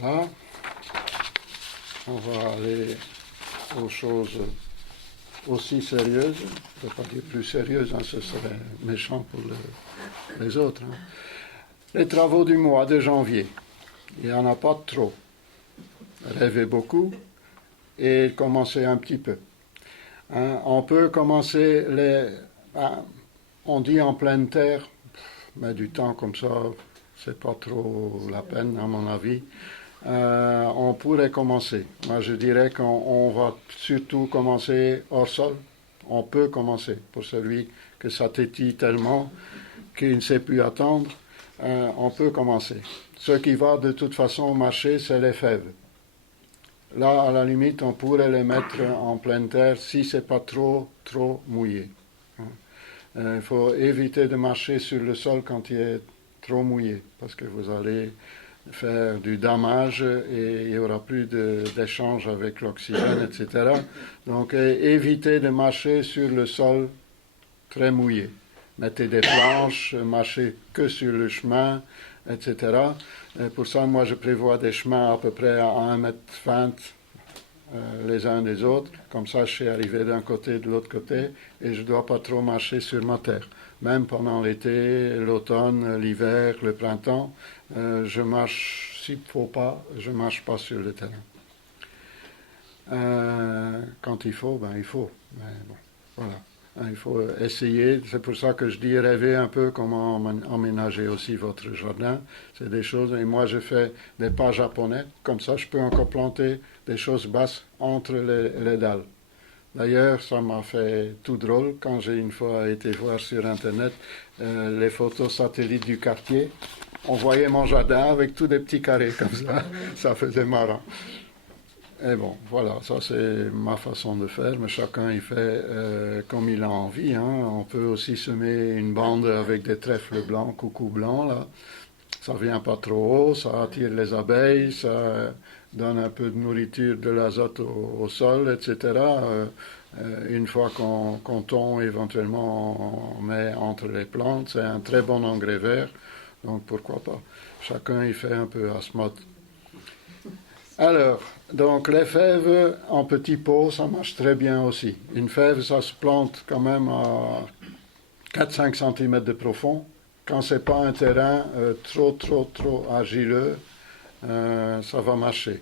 Voilà. On va aller aux choses aussi sérieuses. Je ne peux pas dire plus sérieuses, hein, ce serait méchant pour les autres. Hein. Les travaux du mois de janvier. Il n'y en a pas trop. Rêvez beaucoup et commencez un petit peu. Hein, on peut commencer on dit en pleine terre, mais du temps comme ça, c'est pas trop la peine à mon avis. On pourrait commencer. Moi, je dirais qu'on va surtout commencer hors sol. On peut commencer pour celui que ça tétille tellement qu'il ne sait plus attendre. On peut commencer. Ce qui va de toute façon marcher, c'est les fèves. Là, à la limite, on pourrait les mettre en pleine terre si c'est pas trop mouillé. Il faut éviter de marcher sur le sol quand il est trop mouillé, parce que vous allez faire du damage et il n'y aura plus d'échange avec l'oxygène, etc. Donc, évitez de marcher sur le sol très mouillé. Mettez des planches, marchez que sur le chemin, etc. Et pour ça, moi, je prévois des chemins à peu près à 1,20 m les uns des autres. Comme ça, je sais arriver d'un côté et de l'autre côté et je ne dois pas trop marcher sur ma terre. Même pendant l'été, l'automne, l'hiver, le printemps, je marche, s'il ne faut pas, je ne marche pas sur le terrain. Quand il faut, ben il faut. Mais bon, voilà. Il faut essayer, c'est pour ça que je dis rêver un peu comment emménager aussi votre jardin. C'est des choses, et moi je fais des pas japonais, comme ça je peux encore planter des choses basses entre les dalles. D'ailleurs, ça m'a fait tout drôle quand j'ai une fois été voir sur Internet les photos satellites du quartier. On voyait mon jardin avec tous des petits carrés comme ça faisait marrant. Et bon, voilà, ça c'est ma façon de faire, mais chacun il fait comme il a envie. Hein. On peut aussi semer une bande avec des trèfles blancs, coucou blancs, là. Ça vient pas trop haut, ça attire les abeilles, ça donne un peu de nourriture, de l'azote au sol, etc. Une fois qu'on tond, éventuellement, on met entre les plantes, c'est un très bon engrais vert, donc pourquoi pas. Chacun il fait un peu à ce mode. Alors, donc les fèves en petits pots, ça marche très bien aussi. Une fève, ça se plante quand même à 4-5 cm de profond. Quand c'est pas un terrain trop argileux, ça va marcher.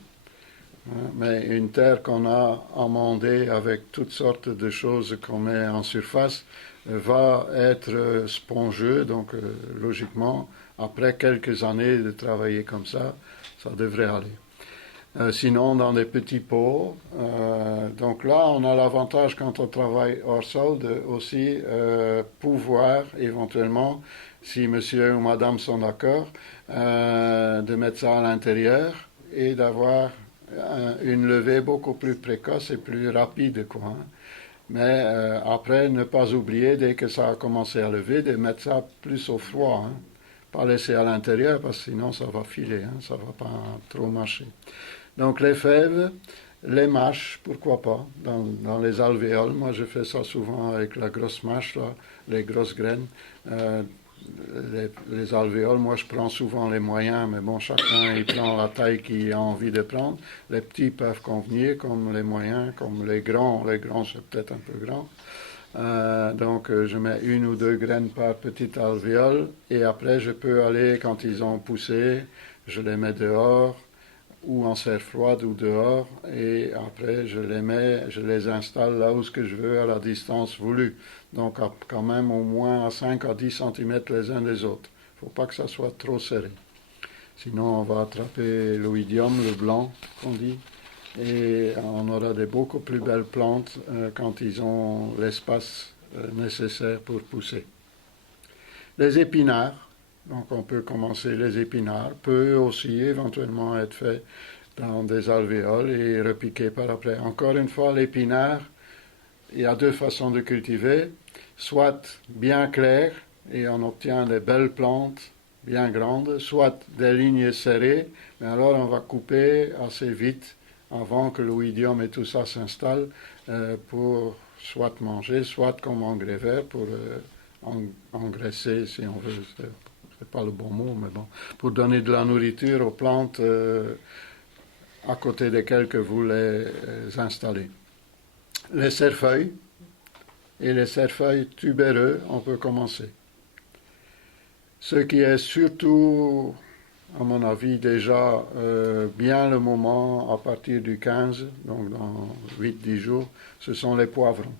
Mais une terre qu'on a amendée avec toutes sortes de choses qu'on met en surface va être spongeux, donc logiquement, après quelques années de travailler comme ça devrait aller. Sinon, dans des petits pots. Donc là, on a l'avantage quand on travaille hors sol de aussi pouvoir éventuellement, si monsieur ou madame sont d'accord, de mettre ça à l'intérieur et d'avoir une levée beaucoup plus précoce et plus rapide, quoi. Hein. Mais après, ne pas oublier, dès que ça a commencé à lever, de mettre ça plus au froid. Hein. Pas laisser à l'intérieur, parce que sinon ça va filer, hein, ça va pas trop marcher. Donc les fèves, les mâches, pourquoi pas, dans les alvéoles. Moi je fais ça souvent avec la grosse mâche, là, les grosses graines. Les alvéoles, moi je prends souvent les moyens, mais bon, chacun il prend la taille qu'il a envie de prendre. Les petits peuvent convenir, comme les moyens, comme les grands. Les grands c'est peut-être un peu grand. Donc je mets 1 ou 2 graines par petite alvéole et après je peux aller, quand ils ont poussé, je les mets dehors ou en serre froide ou dehors et après je les installe là où ce que je veux à la distance voulue. Donc quand même au moins à 5 à 10 cm les uns des autres. Il ne faut pas que ça soit trop serré. Sinon on va attraper l'oïdium, le blanc qu'on dit. Et on aura des beaucoup plus belles plantes quand ils ont l'espace nécessaire pour pousser. Les épinards, donc on peut commencer les épinards, peut aussi éventuellement être fait dans des alvéoles et repiquer par après. Encore une fois, l'épinard, il y a 2 façons de cultiver, soit bien clair et on obtient des belles plantes bien grandes, soit des lignes serrées, mais alors on va couper assez vite avant que l'oïdium et tout ça s'installe pour soit manger, soit comme engrais vert pour engraisser si on veut. c'est pas le bon mot, mais bon, pour donner de la nourriture aux plantes à côté desquelles que vous les installez. Les cerfeuils et les cerfeuils tubéreux, on peut commencer. Ce qui est surtout, à mon avis, déjà bien le moment à partir du 15, donc dans 8-10 jours, ce sont les poivrons.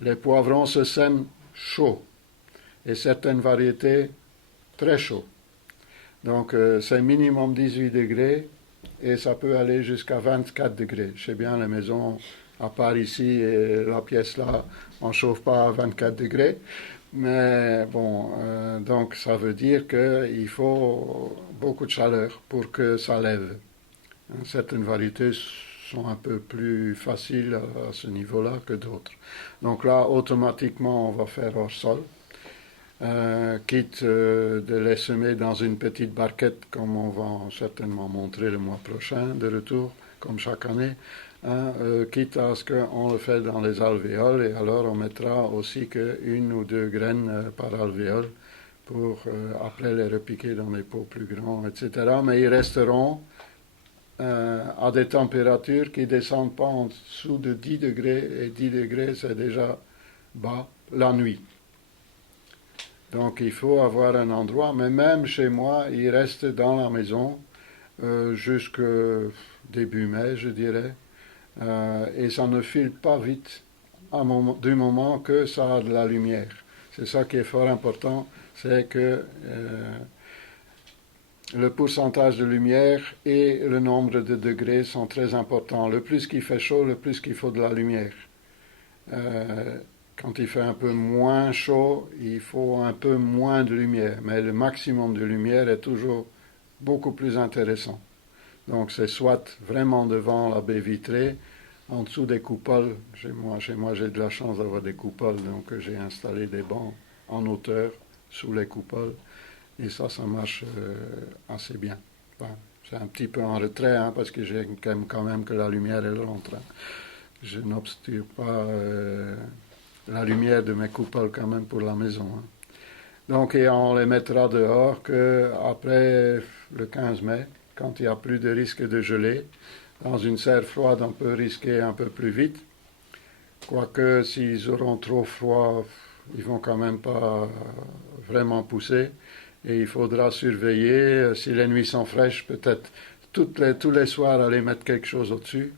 Les poivrons se sèment chauds et certaines variétés très chauds. Donc c'est minimum 18 degrés et ça peut aller jusqu'à 24 degrés. Je sais bien, les maisons, à part ici et la pièce là, on ne chauffe pas à 24 degrés. Mais bon, donc ça veut dire qu'il faut beaucoup de chaleur pour que ça lève. Certaines variétés sont un peu plus faciles à ce niveau-là que d'autres. Donc là, automatiquement, on va faire hors sol. Quitte de les semer dans une petite barquette, comme on va certainement montrer le mois prochain, de retour, comme chaque année. Quitte à ce qu'on le fait dans les alvéoles, et alors on mettra aussi qu'une ou deux graines par alvéole pour après les repiquer dans des pots plus grands, etc. Mais ils resteront à des températures qui ne descendent pas en dessous de 10 degrés, et 10 degrés c'est déjà bas la nuit. Donc il faut avoir un endroit, mais même chez moi, il reste dans la maison jusqu'au début mai, je dirais. Et ça ne file pas vite du moment que ça a de la lumière. C'est ça qui est fort important, c'est que le pourcentage de lumière et le nombre de degrés sont très importants. Le plus qu'il fait chaud, le plus qu'il faut de la lumière. Quand il fait un peu moins chaud, il faut un peu moins de lumière, mais le maximum de lumière est toujours beaucoup plus intéressant. Donc c'est soit vraiment devant la baie vitrée, en dessous des coupoles. Chez moi j'ai de la chance d'avoir des coupoles, donc j'ai installé des bancs en hauteur sous les coupoles, et ça marche assez bien. Enfin, c'est un petit peu en retrait, parce que j'aime quand même que la lumière elle rentre. Je n'obstrue pas la lumière de mes coupoles quand même pour la maison. Donc et on les mettra dehors qu'après le 15 mai, quand il n'y a plus de risque de geler. Dans une serre froide, on peut risquer un peu plus vite. Quoique, s'ils auront trop froid, ils vont quand même pas vraiment pousser. Et il faudra surveiller. Si les nuits sont fraîches, peut-être tous les soirs aller mettre quelque chose au-dessus.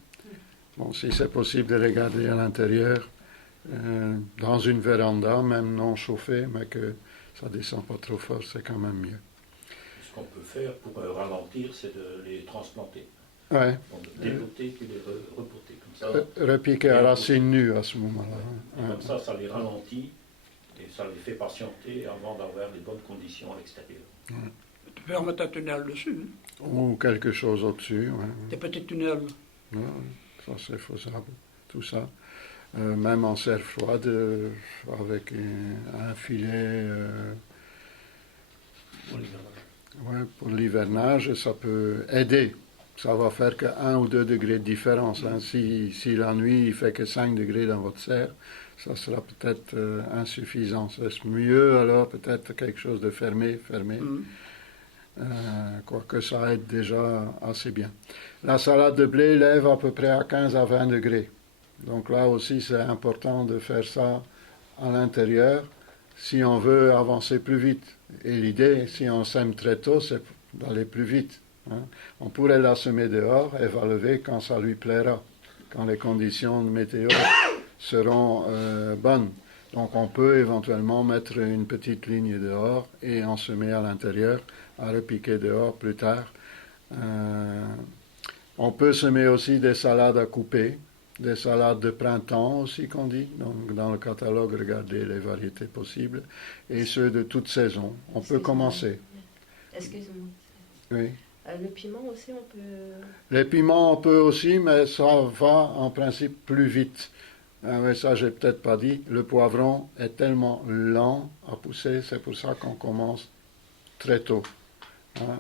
Bon, si c'est possible de les garder à l'intérieur, dans une véranda, même non chauffée, mais que ça ne descend pas trop fort, c'est quand même mieux. Ce qu'on peut faire pour ralentir, c'est de les transplanter. Ouais. Donc, dépoter puis les reporter. Comme ça, repiquer à racines nues à ce moment-là. Ouais. Comme ça les ralentit et ça les fait patienter avant d'avoir des bonnes conditions à l'extérieur. Ouais. Tu peux en mettre un tunnel dessus. Ou quelque chose au-dessus. Ouais. Des petits tunnels. Ouais, ça c'est faisable, tout ça. Même en serre froide, avec un filet pour l'hivernage, ça peut aider. Ça va faire que 1 ou 2 degrés de différence. Si la nuit il fait que 5 degrés dans votre serre, ça sera peut-être insuffisant. C'est mieux alors peut-être quelque chose de fermé. Quoique ça aide déjà assez bien. La salade de blé lève à peu près à 15 à 20 degrés. Donc là aussi c'est important de faire ça à l'intérieur si on veut avancer plus vite. Et l'idée, si on sème très tôt, c'est d'aller plus vite. On pourrait la semer dehors, elle va lever quand ça lui plaira, quand les conditions de météo seront bonnes. Donc on peut éventuellement mettre une petite ligne dehors et en semer à l'intérieur, à repiquer dehors plus tard. On peut semer aussi des salades à couper, des salades de printemps aussi qu'on dit. Donc dans le catalogue, regardez les variétés possibles et ceux de toute saison. On peut commencer. Excusez-moi. Oui. Le piment aussi, on peut... Les piments, on peut aussi, mais ça va en principe plus vite. Mais ça, j'ai peut-être pas dit. Le poivron est tellement lent à pousser, c'est pour ça qu'on commence très tôt.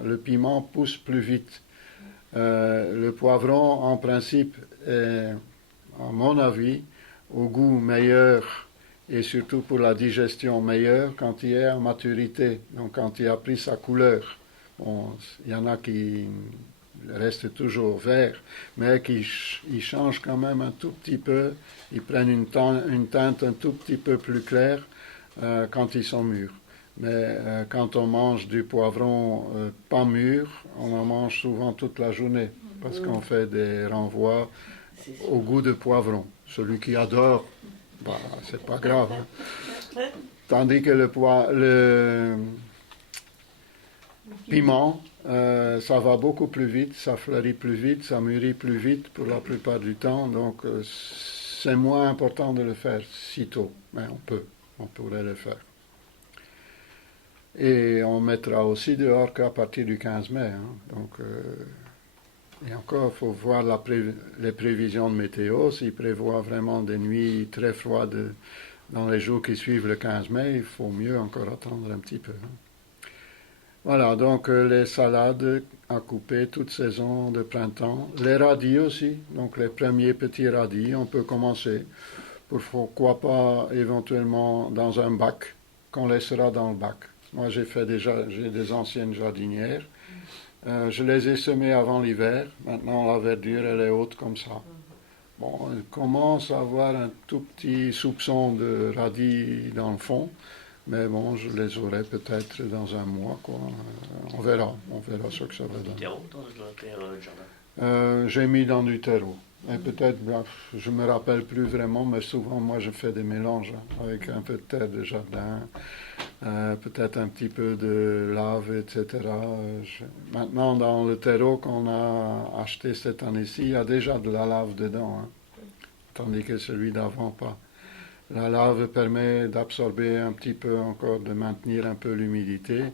Le piment pousse plus vite. Le poivron, en principe, est, à mon avis, au goût meilleur et surtout pour la digestion meilleure quand il est à maturité, donc quand il a pris sa couleur. Bon, il y en a qui restent toujours verts, mais qui ils changent quand même un tout petit peu, ils prennent une teinte un tout petit peu plus claire quand ils sont mûrs. Mais quand on mange du poivron pas mûr, on en mange souvent toute la journée, parce qu'on fait des renvois au goût de poivron. Celui qui adore, bah, c'est pas grave. Hein. Tandis que le piment, ça va beaucoup plus vite, ça fleurit plus vite, ça mûrit plus vite pour la plupart du temps, donc c'est moins important de le faire si tôt, mais on pourrait le faire. Et on mettra aussi dehors qu'à partir du 15 mai. Hein. Donc, et encore, il faut voir les prévisions de météo. S'il prévoit vraiment des nuits très froides dans les jours qui suivent le 15 mai, il faut mieux encore attendre un petit peu. Hein. Voilà, donc les salades à couper toute saison de printemps. Les radis aussi, donc les premiers petits radis, on peut commencer. Pourquoi pas éventuellement dans un bac, qu'on laissera dans le bac. Moi, j'ai des anciennes jardinières. Je les ai semées avant l'hiver. Maintenant, la verdure, elle est haute comme ça. Bon, elle commence à avoir un tout petit soupçon de radis dans le fond. Mais bon, je les aurai peut-être dans un mois, quoi. On verra ce que ça va donner. Du terreau dans le jardin J'ai mis dans du terreau. Et peut-être, je me rappelle plus vraiment, mais souvent, moi, je fais des mélanges avec un peu de terre de jardin, peut-être un petit peu de lave, etc. Maintenant, dans le terreau qu'on a acheté cette année-ci, il y a déjà de la lave dedans, hein, tandis que celui d'avant, pas. La lave permet d'absorber un petit peu encore, de maintenir un peu l'humidité,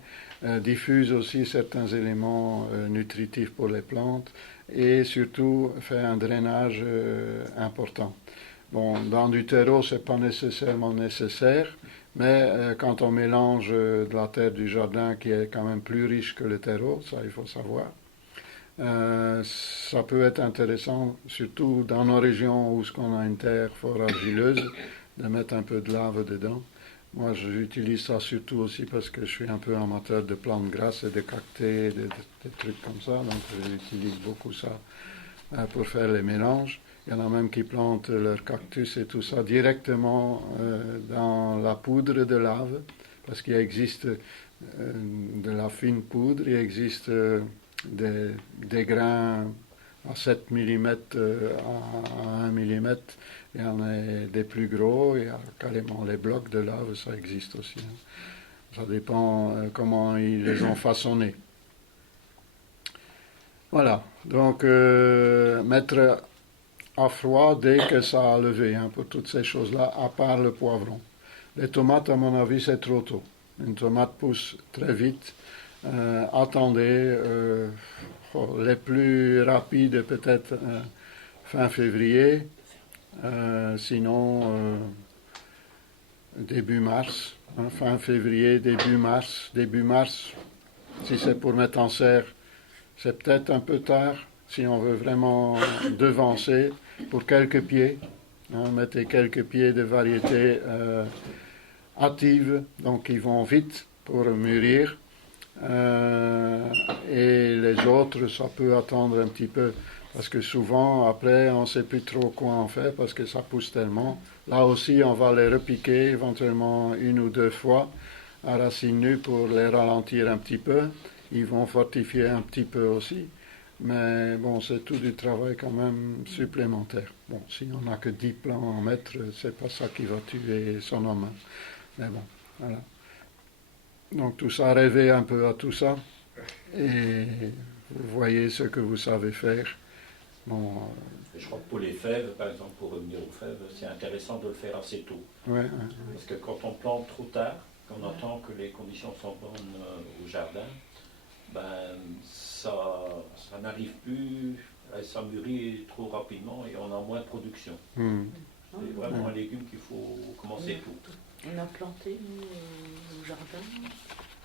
diffuse aussi certains éléments nutritifs pour les plantes et surtout fait un drainage important. Bon, dans du terreau, ce n'est pas nécessairement nécessaire, mais quand on mélange de la terre du jardin qui est quand même plus riche que le terreau, ça il faut savoir, ça peut être intéressant, surtout dans nos régions où on a une terre fort argileuse, de mettre un peu de lave dedans. Moi, j'utilise ça surtout aussi parce que je suis un peu amateur de plantes grasses et de cactés, des trucs comme ça, donc j'utilise beaucoup ça pour faire les mélanges. Il y en a même qui plantent leurs cactus et tout ça directement dans la poudre de lave, parce qu'il existe de la fine poudre, il existe des grains à 7 mm à 1 mm, il y en a des plus gros, il y a carrément les blocs de lave, ça existe aussi. Hein. Ça dépend comment ils les ont façonnés. Voilà, donc mettre à froid dès que ça a levé, hein, pour toutes ces choses-là, à part le poivron. Les tomates, à mon avis, c'est trop tôt. Une tomate pousse très vite. Attendez, les plus rapides peut-être fin février, sinon début mars, hein, fin février, début mars, si c'est pour mettre en serre, c'est peut-être un peu tard, si on veut vraiment devancer, pour quelques pieds, hein, mettez quelques pieds de variétés hâtives, donc ils vont vite pour mûrir. Et les autres, ça peut attendre un petit peu, parce que souvent, après, on ne sait plus trop quoi en faire, parce que ça pousse tellement. Là aussi, on va les repiquer éventuellement 1 ou 2 fois à racines nues pour les ralentir un petit peu. Ils vont fortifier un petit peu aussi. Mais bon, c'est tout du travail quand même supplémentaire. Bon, si on n'a que 10 plants à mettre, c'est pas ça qui va tuer son homme. Mais bon, voilà. Donc tout ça, rêvez un peu à tout ça. Et vous voyez ce que vous savez faire. Bon, je crois que pour les fèves, par exemple, pour revenir aux fèves, c'est intéressant de le faire assez tôt. ouais. Parce que quand on plante trop tard, qu'on attend que les conditions sont bonnes au jardin, ben, ça n'arrive plus, ça mûrit trop rapidement et on a moins de production. C'est vraiment un légume qu'il faut commencer tôt. On a planté, nous, au jardin,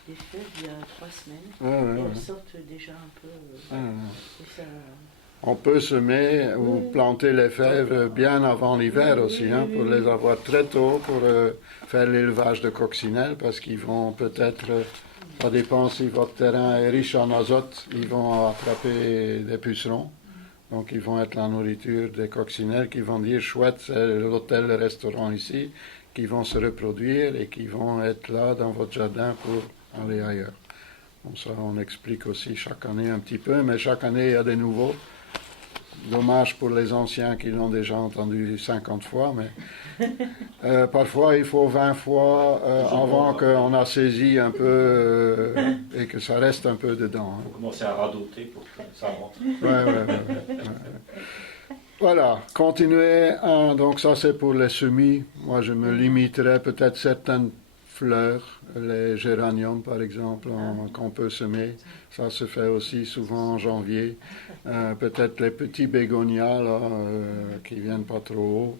des fèves il y a 3 semaines. Et elles sortent déjà un peu. Et ça, On peut semer ou planter les fèves bien avant l'hiver aussi, hein, pour les avoir très tôt, pour faire l'élevage de coccinelles, parce qu'ils vont peut-être, ça dépend si votre terrain est riche en azote, ils vont attraper des pucerons. Donc ils vont être la nourriture des coccinelles qui vont dire chouette, c'est l'hôtel, le restaurant ici, qui vont se reproduire et qui vont être là dans votre jardin pour aller ailleurs. Bon, ça on explique aussi chaque année un petit peu, mais chaque année il y a des nouveaux. Dommage pour les anciens qui l'ont déjà entendu 50 fois, mais parfois il faut 20 fois avant qu'on a saisi un peu et que ça reste un peu dedans. Il faut commencer à radoter pour que ça rentre. Ouais. Voilà, continuez. Donc ça c'est pour les semis. Moi je me limiterai peut-être certaines fleurs, les géraniums par exemple, qu'on peut semer. Ça se fait aussi souvent en janvier. Peut-être les petits bégonias là, qui viennent pas trop haut.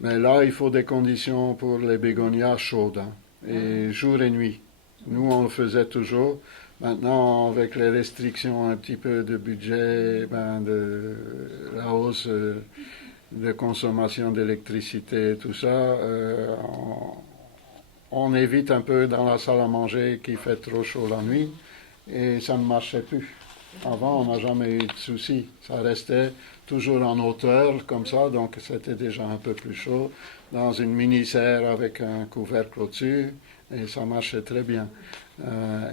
Mais là, il faut des conditions pour les bégonias chaudes, hein, et jour et nuit. Nous, on le faisait toujours. Maintenant, avec les restrictions un petit peu de budget, de la hausse de consommation d'électricité, tout ça, on évite un peu dans la salle à manger qui fait trop chaud la nuit, et ça ne marchait plus. Avant, on n'a jamais eu de souci. Ça restait toujours en hauteur, comme ça, donc c'était déjà un peu plus chaud, dans une mini-serre avec un couvercle au-dessus, et ça marchait très bien.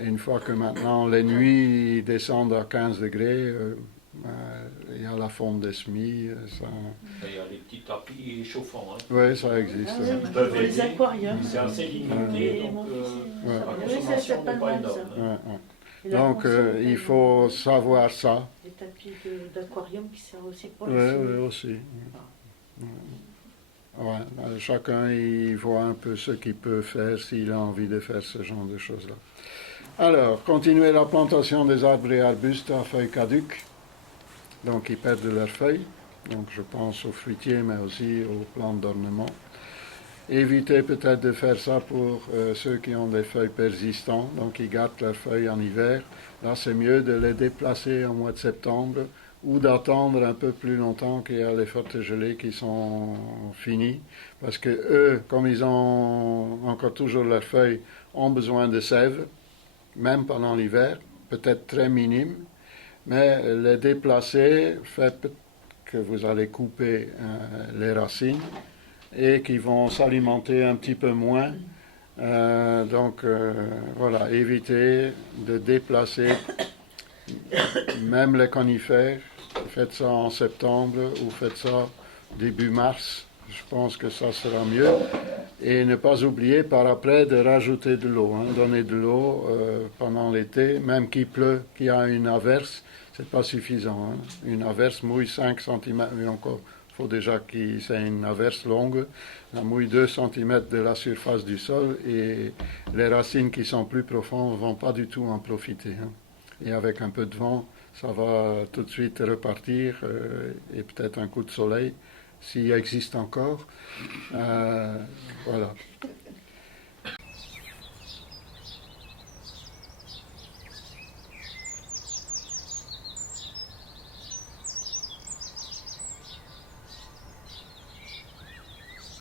Une fois que maintenant les nuits descendent à 15 degrés, il y a la fonte des semis. Il y a les petits tapis chauffants. Hein. Oui, ça existe. Ah, Ouais. Ils peuvent pour les aider. aquariums. C'est assez limité, donc Ouais. la Oui, ça, consommation c'est pas n'est pas mal, énorme. ça. Ouais. Et la Donc, conso, il faut savoir ça. Les tapis d'aquarium qui servent aussi pour Oui, les semis. oui, aussi. Ouais, chacun il voit un peu ce qu'il peut faire s'il a envie de faire ce genre de choses-là. Alors, continuer la plantation des arbres et arbustes à feuilles caduques. Donc, ils perdent leurs feuilles. Donc, je pense aux fruitiers, mais aussi aux plantes d'ornement. Éviter peut-être de faire ça pour ceux qui ont des feuilles persistantes, donc ils gardent leurs feuilles en hiver. Là, c'est mieux de les déplacer au mois de septembre ou d'attendre un peu plus longtemps qu'il y a les fortes gelées qui sont finies. Parce que eux, comme ils ont encore toujours leurs feuilles, ont besoin de sève, même pendant l'hiver, peut-être très minime. Mais les déplacer fait que vous allez couper les racines et qui vont s'alimenter un petit peu moins. Donc voilà, évitez de déplacer même les conifères. Faites ça en septembre ou faites ça début mars. Je pense que ça sera mieux. Et ne pas oublier par après de rajouter de l'eau. Hein. Donner de l'eau pendant l'été, même qu'il pleut, qu'il y a une averse, c'est pas suffisant. Hein. Une averse mouille 5 cm, mais encore. Il faut déjà que c'est une averse longue, ça mouille 2 cm de la surface du sol et les racines qui sont plus profondes ne vont pas du tout en profiter. Hein. Et avec un peu de vent, ça va tout de suite repartir et peut-être un coup de soleil, s'il existe encore. Voilà.